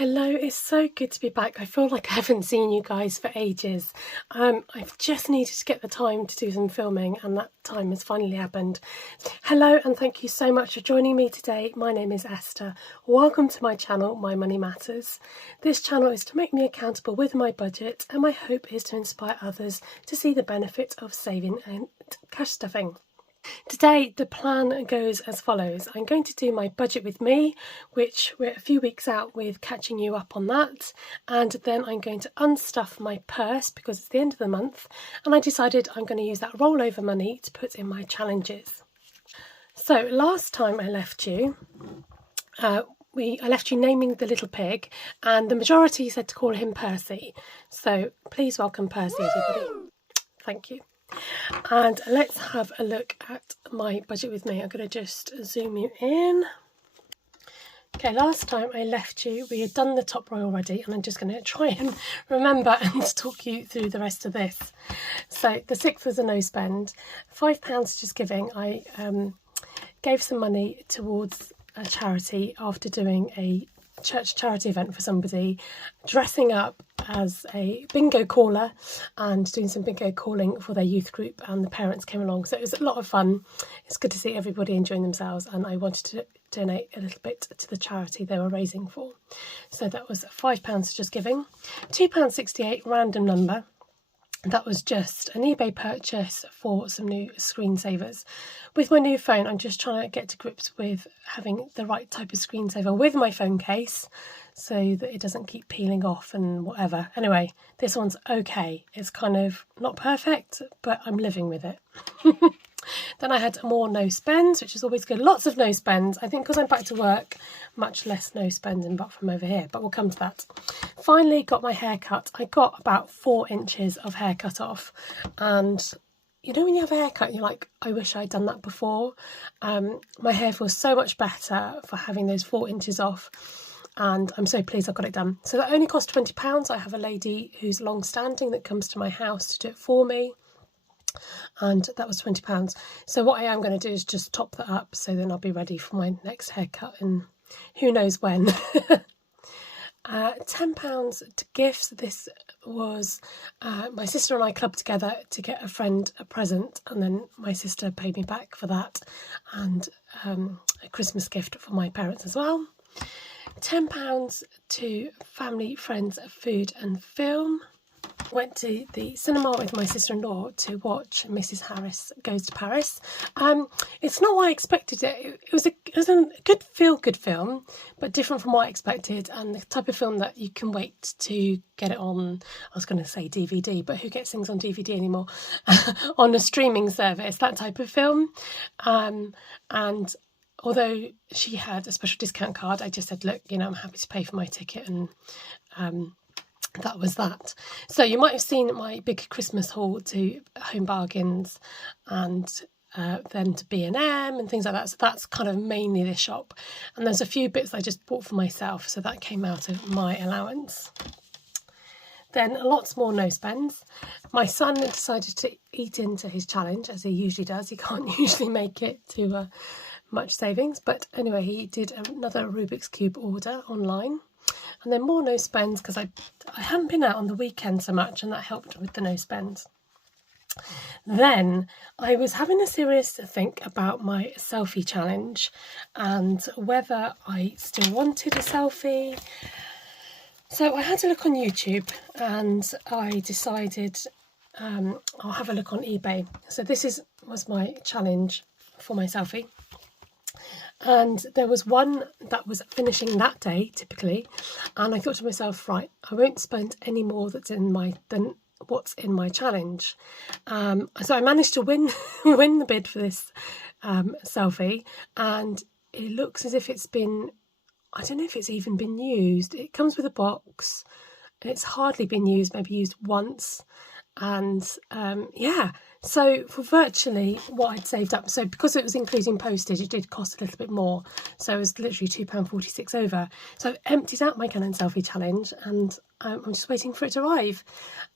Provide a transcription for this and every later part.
Hello, it's so good to be back. I feel like I haven't seen you guys for ages. I've just needed to get the time to do some filming, and that time has finally happened. Hello, and thank you so much for joining me today. My name is Esther. Welcome to my channel, My Money Matters. This channel is to make me accountable with my budget, and my hope is to inspire others to see the benefit of saving and cash stuffing. Today the plan goes as follows. I'm going to do my budget with me, which we're a few weeks out with catching you up on that, and then I'm going to unstuff my purse because it's the end of the month, and I decided I'm going to use that rollover money to put in my challenges. So last time I left you, I left you naming the little pig, and the majority said to call him Percy. So please welcome Percy, everybody. Thank you. And let's have a look at my budget with me. I'm going to just zoom you in. Okay, last time I left you, we had done the top row already, and I'm just going to try and remember and talk you through the rest of this. So the 6th was a no spend, £5 just giving. I gave some money towards a charity after doing a church charity event for somebody, dressing up as a bingo caller and doing some bingo calling for their youth group, and the parents came along, so it was a lot of fun. It's good to see everybody enjoying themselves, and I wanted to donate a little bit to the charity they were raising for. So that was £5 just giving. £2.68 random number. That was just an eBay purchase for some new screensavers. With my new phone, I'm just trying to get to grips with having the right type of screensaver with my phone case so that it doesn't keep peeling off and whatever. Anyway, this one's okay. It's kind of not perfect, but I'm living with it. Then I had more no spends, which is always good. Lots of no spends. I think because I'm back to work, much less no spending but from over here, but we'll come to that. Finally got my hair cut. I got about 4 inches of hair cut off, and you know when you have a haircut you're like, I wish I'd done that before. My hair feels so much better for having those 4 inches off, and I'm so pleased I got it done. So that only cost £20. I have a lady who's long standing that comes to my house to do it for me, and that was £20. So what I am going to do is just top that up, so then I'll be ready for my next haircut and who knows when. £10 to gifts. This was my sister and I clubbed together to get a friend a present, and then my sister paid me back for that, and a Christmas gift for my parents as well. £10 to family, friends, food and film. Went to the cinema with my sister-in-law to watch Mrs. Harris Goes to Paris. It's not what I expected it. It was a good feel-good film, but different from what I expected, and the type of film that you can wait to get it on, I was going to say DVD, but who gets things on DVD anymore? On a streaming service, that type of film. And although she had a special discount card, I just said, look, you know, I'm happy to pay for my ticket, and that was that. So you might have seen my big Christmas haul to Home Bargains, and then to B&M and things like that. So that's kind of mainly this shop. And there's a few bits I just bought for myself, so that came out of my allowance. Then lots more no spends. My son decided to eat into his challenge, as he usually does. He can't usually make it to much savings, but anyway, he did another Rubik's Cube order online. And then more no spends because I hadn't been out on the weekend so much, and that helped with the no spends. Then I was having a serious think about my selfie challenge and whether I still wanted a selfie. So I had a look on YouTube, and I decided I'll have a look on eBay. So this was my challenge for my selfie. And there was one that was finishing that day, typically, and I thought to myself, right, I won't spend any more than what's in my challenge. So I managed to win the bid for this selfie, and it looks as if it's been, I don't know if it's even been used. It comes with a box, and it's hardly been used, maybe used once. And yeah, so for virtually what I'd saved up, so because it was including postage, it did cost a little bit more, so it was literally £2.46 over. So I've emptied out my Canon selfie challenge, and I'm just waiting for it to arrive.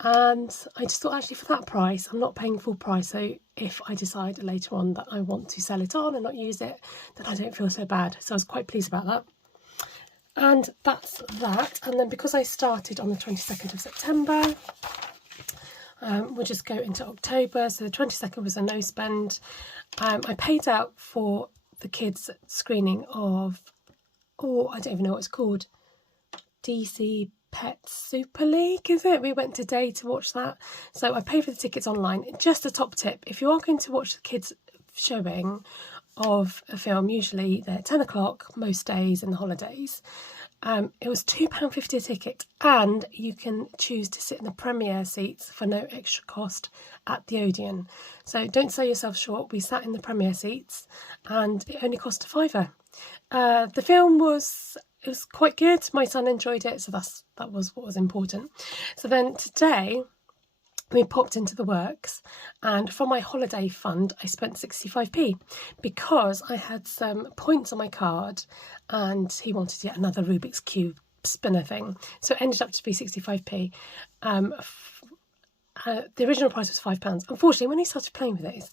And I just thought, actually, for that price, I'm not paying full price, so if I decide later on that I want to sell it on and not use it, then I don't feel so bad. So I was quite pleased about that. And that's that. And then because I started on the 22nd of September, we'll just go into October. So the 22nd was a no spend. I paid out for the kids' screening of, I don't even know what it's called, DC Pet Super League, is it? We went today to watch that. So I paid for the tickets online. Just a top tip, if you are going to watch the kids' showing of a film, usually they're 10 o'clock most days in the holidays. It was £2.50 a ticket, and you can choose to sit in the premiere seats for no extra cost at the Odeon. So don't sell yourself short. We sat in the premiere seats and it only cost a £5. The film was quite good. My son enjoyed it, so that was what was important. So then today we popped into the works, and from my holiday fund I spent 65p because I had some points on my card and he wanted yet another Rubik's Cube spinner thing, so it ended up to be 65p. The original price was £5. Unfortunately, when he started playing with it, his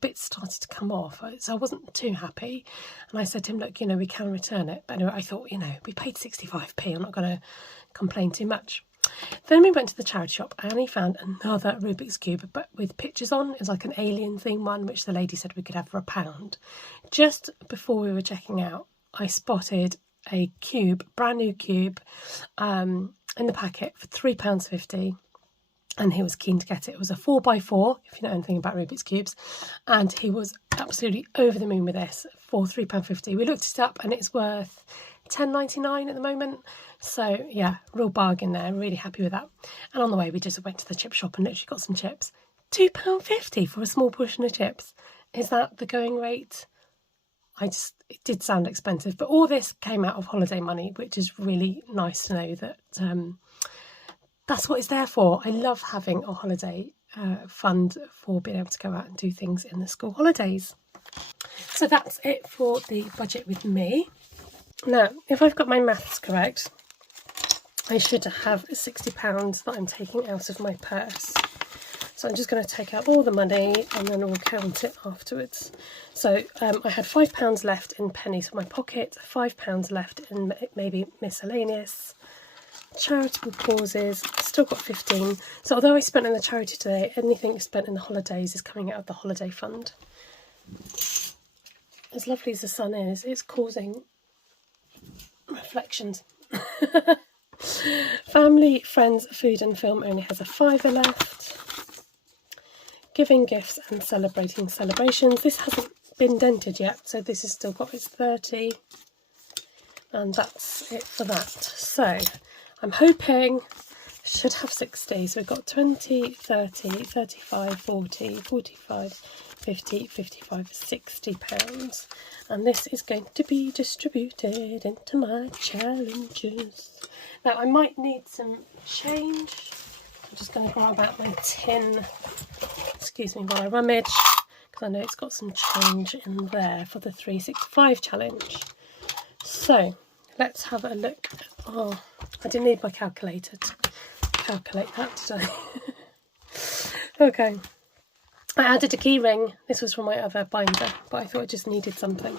bits started to come off, so I wasn't too happy. And I said to him, look, we can return it. But anyway, I thought, we paid 65p. I'm not going to complain too much. Then we went to the charity shop and he found another Rubik's Cube, but with pictures on. It was like an alien theme one, which the lady said we could have for £1. Just before we were checking out, I spotted a cube, brand new cube, in the packet for £3.50. And he was keen to get it. It was a 4x4, if you know anything about Rubik's Cubes. And he was absolutely over the moon with this for £3.50. We looked it up and it's worth £10.99 at the moment. So, yeah, real bargain there. Really happy with that. And on the way, we just went to the chip shop and literally got some chips. £2.50 for a small portion of chips. Is that the going rate? It did sound expensive. But all this came out of holiday money, which is really nice to know that... that's what it's there for. I love having a holiday fund for being able to go out and do things in the school holidays. So that's it for the budget with me. Now, if I've got my maths correct, I should have £60 that I'm taking out of my purse. So I'm just going to take out all the money and then we'll count it afterwards. So I had £5 left in pennies for my pocket, £5 left in maybe miscellaneous, charitable causes, still got 15. So although I spent in the charity today, anything spent in the holidays is coming out of the holiday fund. As lovely as the sun is, it's causing reflections. Family, friends, food and film only has a £5 left. Giving gifts and celebrating celebrations. This hasn't been dented yet, so this has still got its 30. And that's it for that. So I'm hoping should have 60. So we've got 20, 30, 35, 40, 45, 50, 55, £60. And this is going to be distributed into my challenges. Now I might need some change. I'm just going to grab out my tin. Excuse me while I rummage, because I know it's got some change in there for the 365 challenge. So let's have a look. Oh, I didn't need my calculator to calculate that today. Okay. I added a key ring. This was from my other binder, but I thought it just needed something.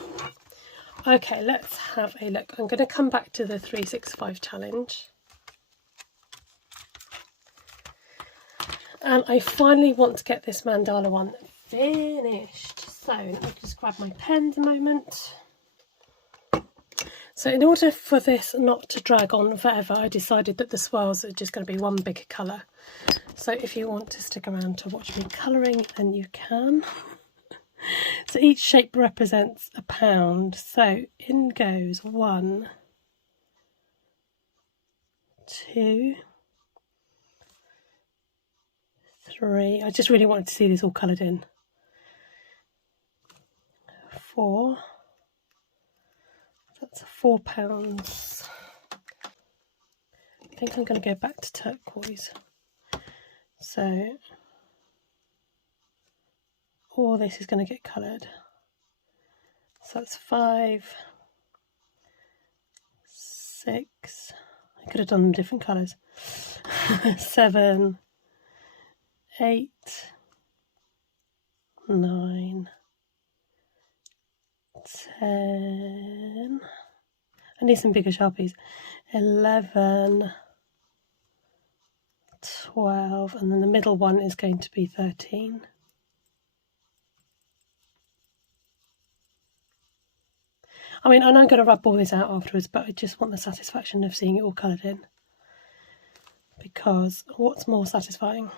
Okay, let's have a look. I'm going to come back to the 365 challenge. And I finally want to get this mandala one finished. So let me just grab my pens a moment. So in order for this not to drag on forever, I decided that the swirls are just going to be one big colour. So if you want to stick around to watch me colouring, then you can. So each shape represents £1. So in goes 1, 2, 3. I just really wanted to see this all coloured in. 4. That's £4. I think I'm going to go back to turquoise. So all this is going to get coloured. So that's 5, 6. I could have done them different colours. 7, 8, 9, 10. I need some bigger Sharpies. 11, 12, and then the middle one is going to be 13. I mean, I know I'm going to rub all this out afterwards, but I just want the satisfaction of seeing it all coloured in. Because what's more satisfying?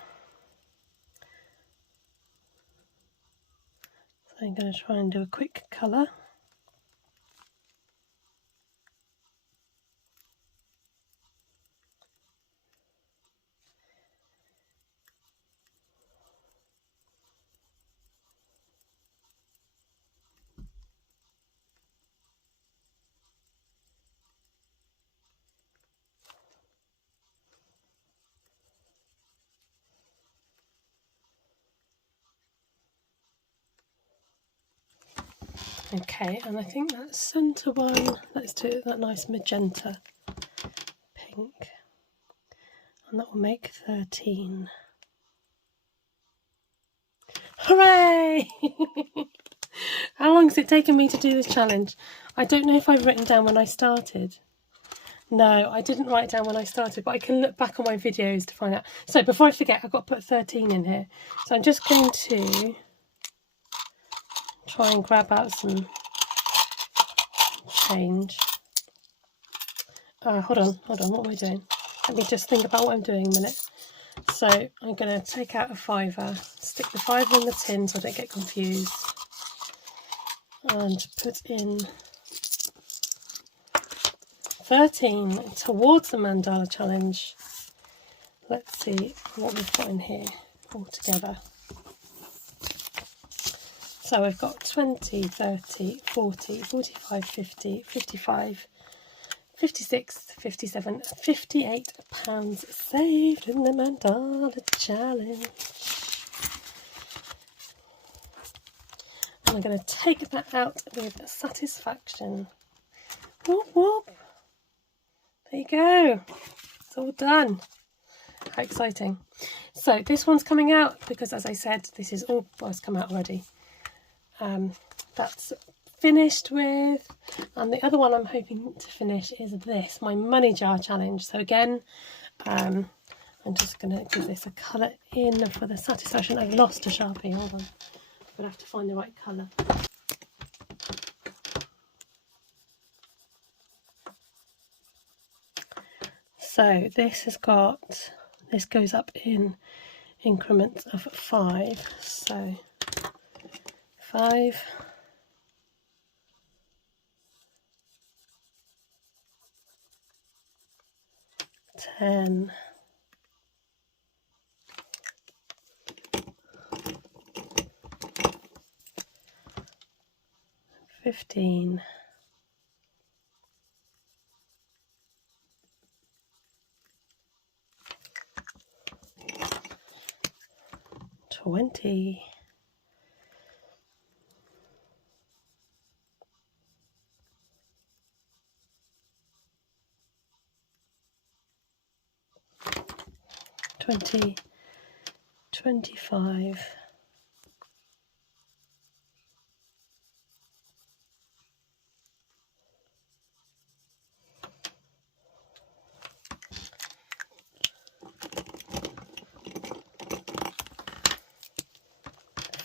So I'm going to try and do a quick colour. Okay, and I think that centre one, let's do that nice magenta pink, and that will make 13. Hooray! How long has it taken me to do this challenge? I don't know if I've written down when I started. No, I didn't write down when I started, but I can look back on my videos to find out. So before I forget, I've got to put 13 in here. So I'm just going to try and grab out some change. Hold on, what am I doing? Let me just think about what I'm doing a minute. So I'm going to take out a fiver, stick the fiver in the tin so I don't get confused, and put in 13 towards the mandala challenge. Let's see what we've got in here all together. So we've got 20, 30, 40, 45, 50, 55, 56, 57, 58 pounds saved in the mandala challenge. And I'm going to take that out with satisfaction. Whoop whoop. There you go. It's all done. How exciting. So this one's coming out because, as I said, this is all, well, it's come out already. That's finished with, and the other one I'm hoping to finish is this, my money jar challenge. So again, I'm just going to give this a colour in for the satisfaction. I've lost a Sharpie, hold on, I'm going to have to find the right colour. So this has got, this goes up in increments of 5, so 5, 10, 15, 20, 20, 25,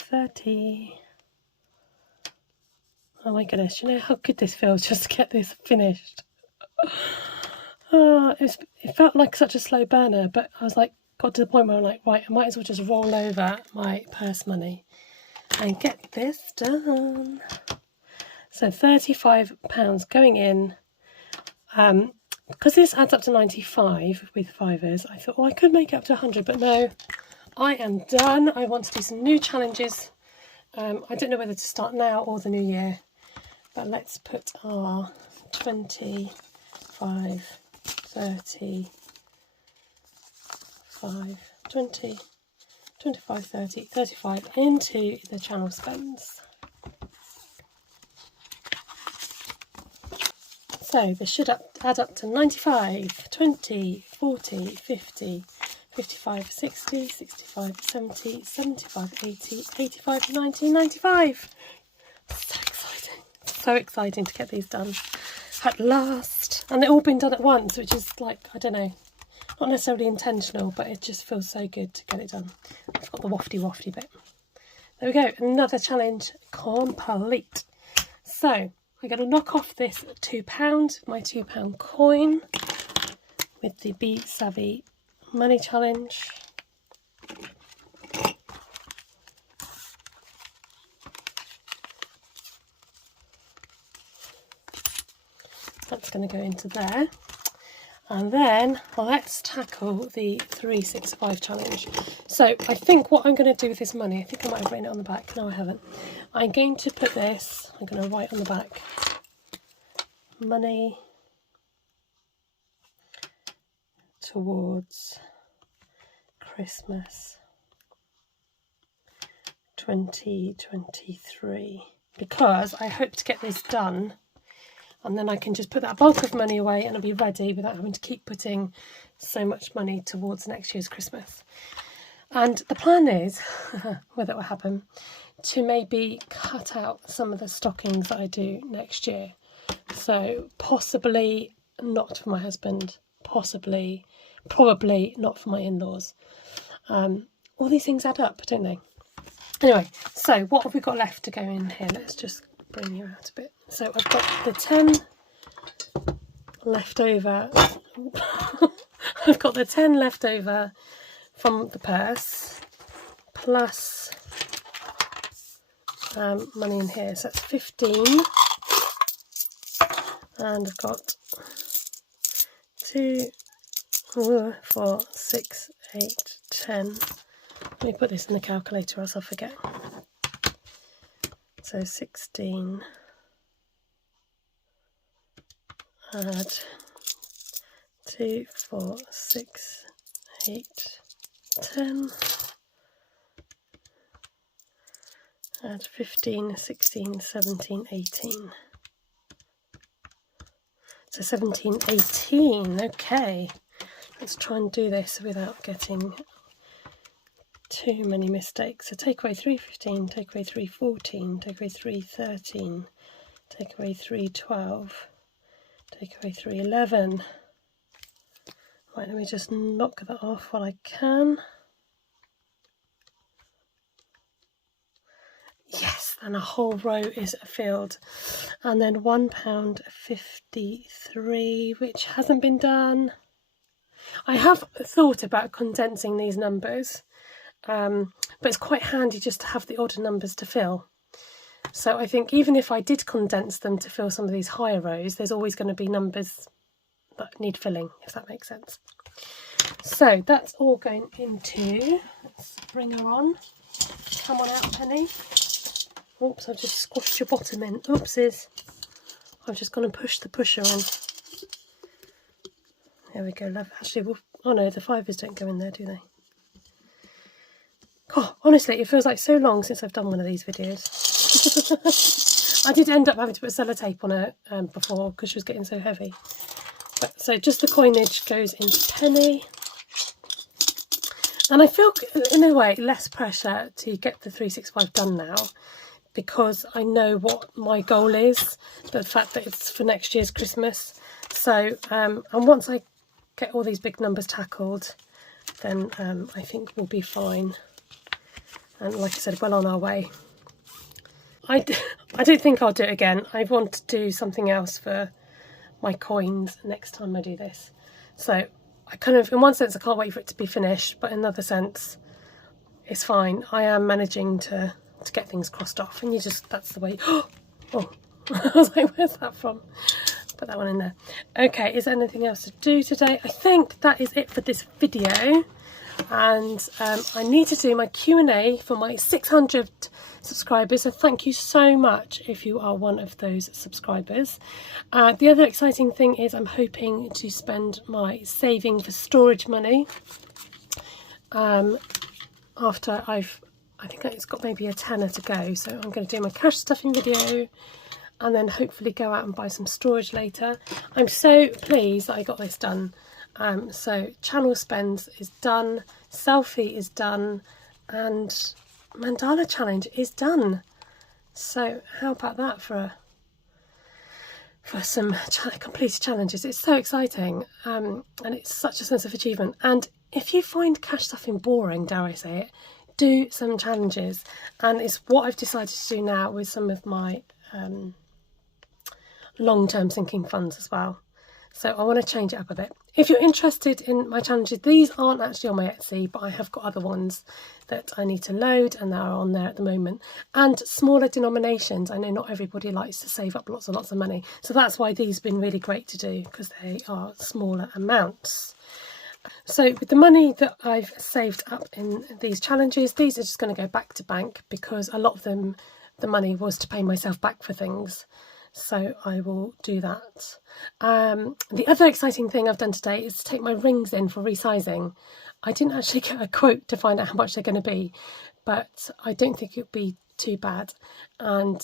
30. Oh my goodness, you know how good this feels just to get this finished. It felt like such a slow burner, but I was like, got to the point where I'm like, right, I might as well just roll over my purse money and get this done. So £35 going in. Because this adds up to 95 with fivers, I thought, oh, I could make it up to 100, but no, I am done. I want to do some new challenges. I don't know whether to start now or the new year, but let's put our 25, 30, 20, 25, 30, 35 into the channel spends. So this should add up to 95, 20, 40, 50, 55, 60, 65, 70, 75, 80, 85, 90, 95. So exciting. So so exciting to get these done at last. And they've all been done at once, which is like, I don't know, not necessarily intentional, but it just feels so good to get it done. I've got the wafty bit. There we go, another challenge complete. So I'm going to knock off this £2, my £2 coin, with the Be Savvy money challenge. That's going to go into there. And then, well, let's tackle the 365 challenge. So I think what I'm going to do with this money, I think I might have written it on the back. No, I haven't. I'm going to put this, I'm going to write on the back, money towards Christmas 2023, because I hope to get this done. And then I can just put that bulk of money away and I'll be ready without having to keep putting so much money towards next year's Christmas. And the plan is, whether it will happen, to maybe cut out some of the stockings that I do next year. So possibly not for my husband, probably not for my in-laws. All these things add up, don't they? Anyway, so what have we got left to go in here? Let's just bring you out a bit. So I've got the 10 left over. I've got the 10 left over from the purse, plus money in here. So that's 15. And I've got 2, 4, 6, 8, 10. Let me put this in the calculator or else I'll forget. So 16. Add 2, 4, 6, 8, 10. Add 15, 16, 17, 18. So 17, 18. Okay. Let's try and do this without getting too many mistakes. So take away 3, 15, take away 3, 14, take away 3, 13, take away 3, 12. Take away 3, 11. Right, let me just knock that off while I can. Yes, and a whole row is filled. And then £1.53, which hasn't been done. I have thought about condensing these numbers, but it's quite handy just to have the odd numbers to fill. So I think even if I did condense them to fill some of these higher rows, there's always going to be numbers that need filling, if that makes sense. So that's all going into, let's bring her on. Come on out, Penny. Oops, I've just squashed your bottom in. Oopsies. I've just gone and pushed the pusher on. There we go, love. Actually, oh no, the fibres don't go in there, do they? God, honestly, it feels like so long since I've done one of these videos. I did end up having to put sellotape on it before because she was getting so heavy. But, so just the coinage goes into Penny. And I feel, in a way, less pressure to get the 365 done now because I know what my goal is, the fact that it's for next year's Christmas. So, and once I get all these big numbers tackled, then I think we'll be fine. And like I said, well on our way. I don't think I'll do it again. I want to do something else for my coins next time I do this. So I kind of, in one sense, I can't wait for it to be finished, but in another sense, it's fine. I am managing to get things crossed off, and that's the way. Oh, I was like, where's that from? Put that one in there. Okay, is there anything else to do today? I think that is it for this video. And I need to do my Q&A for my 600 subscribers, so thank you so much if you are one of those subscribers. The other exciting thing is I'm hoping to spend my saving for storage money after I think it's got maybe a tenner to go, so I'm going to do my cash stuffing video and then hopefully go out and buy some storage later. I'm so pleased that I got this done. So channel spends is done, selfie is done, and Mandala challenge is done. So how about that for for some completed challenges. It's so exciting, and it's such a sense of achievement. And if you find cash stuffing boring, dare I say it, do some challenges. And it's what I've decided to do now with some of my long-term sinking funds as well. So I want to change it up a bit. If you're interested in my challenges, these aren't actually on my Etsy, but I have got other ones that I need to load, and they are on there at the moment. And smaller denominations. I know not everybody likes to save up lots and lots of money, so that's why these have been really great to do, because they are smaller amounts. So with the money that I've saved up in these challenges, these are just going to go back to bank, because a lot of them, the money was to pay myself back for things. So I will do that. The other exciting thing I've done today is to take my rings in for resizing. I didn't actually get a quote to find out how much they're going to be, but I don't think it would be too bad. And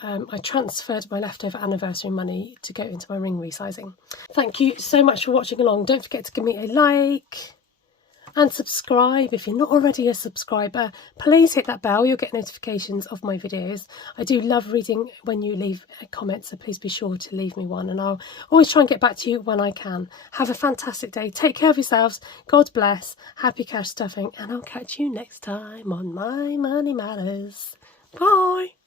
I transferred my leftover anniversary money to go into my ring resizing. Thank you so much for watching along. Don't forget to give me a like and subscribe if you're not already a subscriber. Please hit that bell, you'll get notifications of my videos. I do love reading when you leave a comment, so please be sure to leave me one, and I'll always try and get back to you when I can. Have a fantastic day, take care of yourselves, God bless, happy cash stuffing, and I'll catch you next time on My Money Matters. Bye.